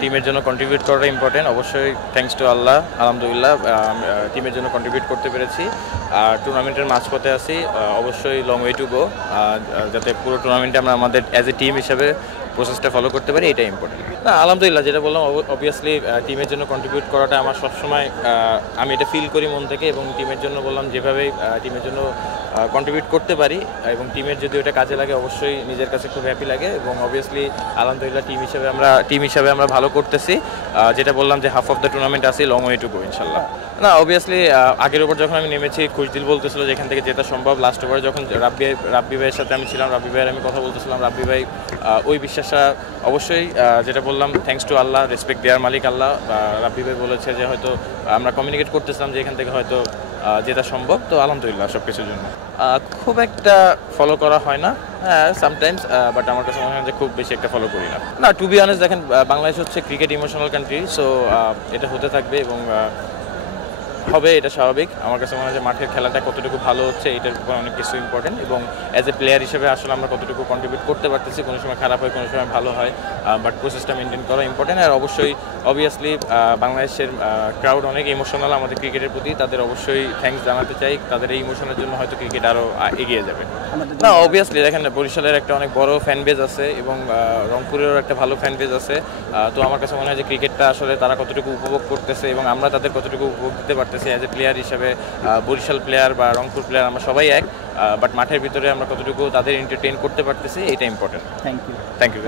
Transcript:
টিমের জন্য কন্ট্রিবিউট করাটা ইম্পর্টেন্ট, অবশ্যই থ্যাঙ্কস টু আল্লাহ, আলহামদুলিল্লাহ টিমের জন্য কন্ট্রিবিউট করতে পেরেছি। আর টুর্নামেন্টের মাঝপথে আছি, অবশ্যই লং ওয়ে টু গো, যাতে পুরো টুর্নামেন্টে আমরা আমাদের অ্যাজ এ টিম হিসাবে প্রসেসটা ফলো করতে পারি, এটাই ইম্পর্টেন্ট। না আলহামদুলিল্লাহ, যেটা বললাম অবভিয়াসলি টিমের জন্য কন্ট্রিবিউট করাটা আমার সবসময়, আমি এটা ফিল করি মন থেকে, এবং টিমের জন্য বললাম যেভাবে টিমের জন্য কন্ট্রিবিউট করতে পারি এবং টিমের যদি ওটা কাজে লাগে অবশ্যই নিজের কাছে খুব হ্যাপি লাগে। এবং অবভিয়াসলি আলহামদুলিল্লাহ টিম হিসাবে আমরা ভালো করতেছি, যেটা বললাম যে হাফ অফ দ্য টুর্নামেন্ট আছে, লং ওয়ে টু গো ইনশাল্লাহ। না অবভিয়াসলি আগের ওপর যখন আমি নেমেছি খুশদিল বলতেছিল যে এখান থেকে জেতা সম্ভব। লাস্ট ওভারে যখন রাব্বি ভাইয়ের সাথে আমি ছিলাম, রাব্বি ভাইয়ের আমি কথা বলতেছিলাম, রাব্বি ভাই ওই বিশ্বাসটা অবশ্যই, যেটা বললাম থ্যাঙ্কস টু আল্লাহ, রেসপেক্ট দেওয়ার মালিক আল্লাহ। রাব্বি ভাই বলেছে যে হয়তো আমরা কমিউনিকেট করতেছিলাম যে এখান থেকে হয়তো যেটা সম্ভব, তো আলহামদুলিল্লাহ সব কিছুর জন্য। খুব একটা ফলো করা হয় না, হ্যাঁ সামটাইমস, বাট আমার কাছে মনে হয় যে খুব বেশি একটা ফলো করি না। না টু বি অনেস্ট, দেখেন বাংলাদেশ হচ্ছে ক্রিকেট ইমোশনাল কান্ট্রি, সো এটা হতে থাকবে এবং হবে, এটা স্বাভাবিক। আমার কাছে মনে হয় যে মাঠের খেলাটা কতটুকু ভালো হচ্ছে এটার উপর অনেক কিছু ইম্পর্টেন্ট, এবং অ্যাজ এ প্লেয়ার হিসেবে আসলে আমরা কতটুকু কন্ট্রিবিউট করতে পারতেছি, কোনো সময় খারাপ হয় কোনো সময় ভালো হয়, বাট প্রসেসটা মেনটেন করা ইম্পর্টেন্ট। আর অবশ্যই অবভিয়াসলি বাংলাদেশের ক্রাউড অনেক ইমোশনাল আমাদের ক্রিকেটের প্রতি, তাদের অবশ্যই থ্যাঙ্কস জানাতে চাই, তাদের এই ইমোশনের জন্য হয়তো ক্রিকেট আরও এগিয়ে যাবে। না অবভিয়াসলি দেখেন বরিশালের একটা অনেক বড় ফ্যান বেজ আছে এবং রংপুরেরও একটা ভালো ফ্যান বেজ আছে, তো আমার কাছে মনে হয় যে ক্রিকেটটা আসলে তারা কতটুকু উপভোগ করতেছে এবং আমরা তাদের কতটুকু উপভোগ দিতে পারতেছি অ্যাজ এ প্লেয়ার হিসেবে। বরিশাল প্লেয়ার বা রংপুর প্লেয়ার আমরা সবাই এক, বাট মাঠের ভিতরে আমরা কতটুকু তাদের এন্টারটেইন করতে পারতেছি, এটা ইম্পর্টেন্ট। Thank you.